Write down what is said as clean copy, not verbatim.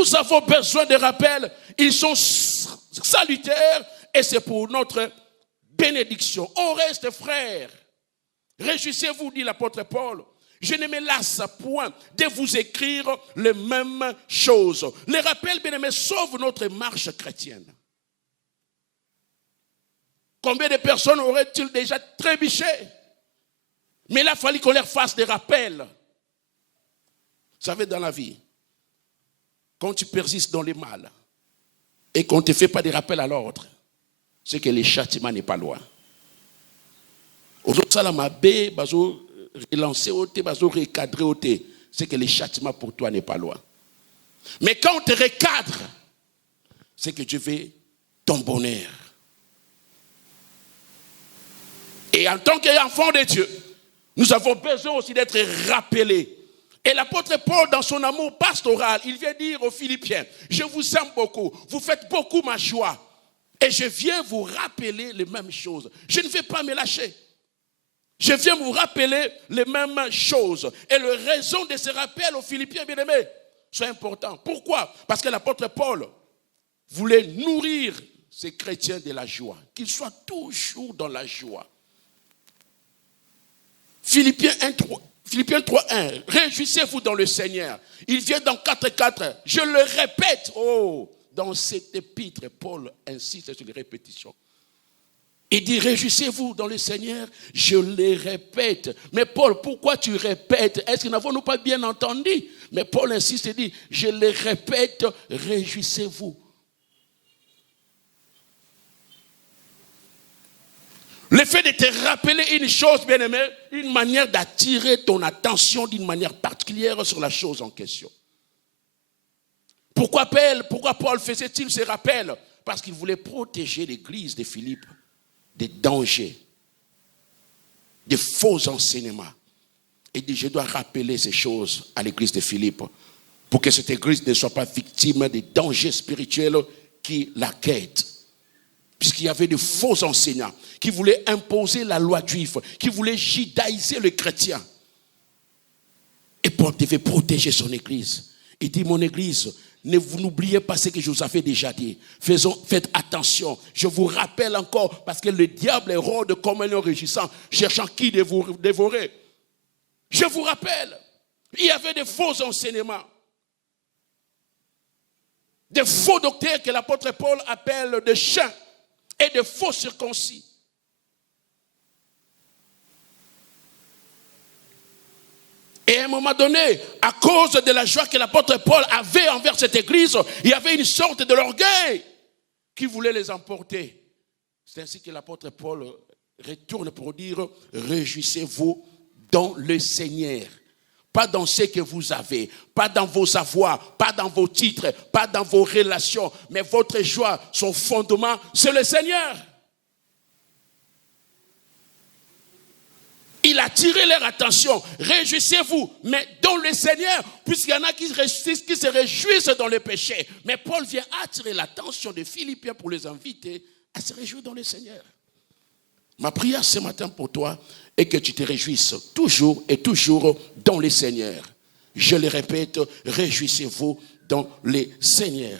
Nous avons besoin de rappels. Ils sont salutaires et c'est pour notre bénédiction. Au reste, frères, réjouissez-vous, dit l'apôtre Paul. Je ne me lasse point de vous écrire les mêmes choses. Les rappels, bien-aimés, sauvent notre marche chrétienne. Combien de personnes auraient-ils déjà trébuché? Mais il a fallu qu'on leur fasse des rappels. Vous savez, dans la vie, quand tu persistes dans le mal et qu'on ne te fait pas des rappels à l'ordre, c'est que le châtiment n'est pas loin. Aujourd'hui, ça m'a relancer au thé, recadrer au thé, c'est que le châtiment pour toi n'est pas loin. Mais quand on te recadre, c'est que Dieu veut ton bonheur. Et en tant qu'enfant de Dieu, nous avons besoin aussi d'être rappelés. Et l'apôtre Paul, dans son amour pastoral, il vient dire aux Philippiens, je vous aime beaucoup, vous faites beaucoup ma joie. Et je viens vous rappeler les mêmes choses. Je ne vais pas me lâcher. Je viens vous rappeler les mêmes choses. Et la raison de ce rappel aux Philippiens, bien-aimés, c'est important. Pourquoi? Parce que l'apôtre Paul voulait nourrir ces chrétiens de la joie, qu'ils soient toujours dans la joie. Philippiens 3:1, réjouissez-vous dans le Seigneur. Il vient dans 4:4. Je le répète, dans cette épître, Paul insiste sur les répétitions. Il dit, réjouissez-vous dans le Seigneur, je le répète. Mais Paul, pourquoi tu répètes? Est-ce que n'avons-nous pas bien entendu? Mais Paul insiste et dit, je le répète, réjouissez-vous. Le fait de te rappeler une chose, bien-aimé, une manière d'attirer ton attention d'une manière particulière sur la chose en question. Pourquoi Paul faisait-il ces rappels? Parce qu'il voulait protéger l'église de Philippe des dangers, des faux enseignements. Il dit, je dois rappeler ces choses à l'église de Philippe pour que cette église ne soit pas victime des dangers spirituels qui la quittent. Puisqu'il y avait de faux enseignants qui voulaient imposer la loi juive, qui voulaient judaïser le chrétien. Et Paul devait protéger son église. Il dit, mon église, n'oubliez pas ce que je vous avais déjà dit. Faites attention. Je vous rappelle encore, parce que le diable rôde comme un lion rugissant, cherchant qui dévorer. Je vous rappelle, il y avait de faux enseignements, de faux docteurs que l'apôtre Paul appelle des chiens et de faux circoncis. Et à un moment donné, à cause de la joie que l'apôtre Paul avait envers cette église, il y avait une sorte de l'orgueil qui voulait les emporter. C'est ainsi que l'apôtre Paul retourne pour dire, réjouissez-vous dans le Seigneur. Pas dans ce que vous avez, pas dans vos avoirs, pas dans vos titres, pas dans vos relations, mais votre joie, son fondement, c'est le Seigneur. Il a attiré leur attention. Réjouissez-vous, mais dans le Seigneur, puisqu'il y en a qui se réjouissent dans le péché. Mais Paul vient attirer l'attention des Philippiens pour les inviter à se réjouir dans le Seigneur. Ma prière ce matin pour toi est que tu te réjouisses toujours et toujours dans le Seigneur. Je le répète, réjouissez-vous dans le Seigneur.